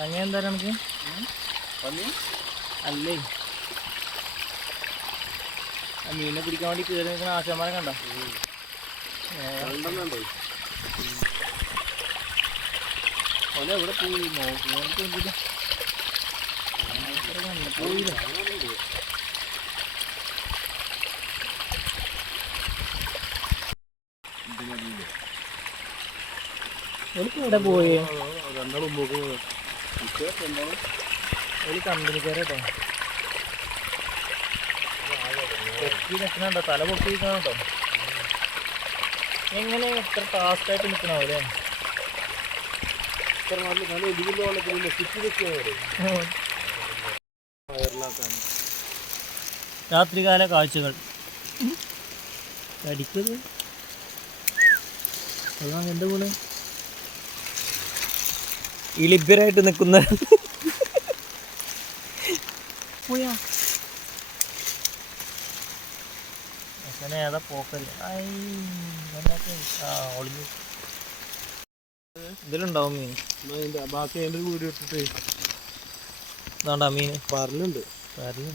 അങ്ങനെ എന്താ നമുക്ക്? അല്ലേ? ആ മീനെ പിടിക്കാൻ വേണ്ടി കയറി നിൽക്കുന്ന ആശാമാരെ കണ്ടോ? ഓനെ എവിടെ പോയി? നോക്കി പോയില്ല. എവിടെ പോയേ. ഒരു കമ്പനിക്കാരട്ടോ പൊക്കി നിൽക്കണോ തല പൊക്കി നിൽക്കണുണ്ടോ എങ്ങനെ ഇത്ര ഫാസ്റ്റ് ആയിട്ട് നിൽക്കണോ അല്ലേ? രാത്രികാല കാഴ്ചകൾ. അടിക്കത് അതാണ് എന്റെ കൂടെ ഈ ലഭ്യരായിട്ട് നിൽക്കുന്ന ഏതാ പോക്കല്ല ഒളിഞ്ഞു. ഇതിലുണ്ടാവും മീൻ. ബാക്കി അതിന്റെ കൂടി വീഡിയോ ഇട്ടിട്ട് ഇതാണ്ടാ മീൻ? പരലുണ്ട്. പരൽ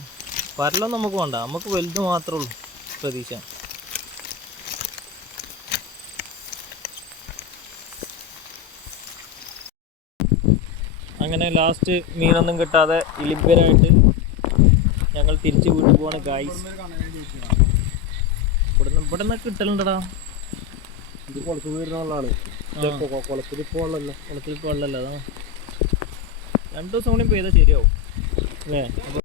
പരലൊന്നും നമുക്ക് വേണ്ട. നമുക്ക് വലുത് മാത്രമേ ഉള്ളൂ. പ്രതീക്ഷ. അങ്ങനെ ലാസ്റ്റ് മീനൊന്നും കിട്ടാതെ ഇലിബരായിട്ട് ഞങ്ങൾ തിരിച്ച് വീട്ടിൽ പോവാണ് ഗായ്സ് ഇവിടുന്ന് ഇവിടെ നിന്ന് കിട്ടലുണ്ടടാ. ഇത് കുളത്തിൽ വരുന്ന വെള്ളമാണ് കുളത്തിൽ ഇപ്പോൾ വെള്ളമല്ല കുളത്തിൽ വെള്ളമല്ല അതാ. രണ്ടു ദിവസം കൂടി പെയ്താൽ ശരിയാവും. അല്ലേ?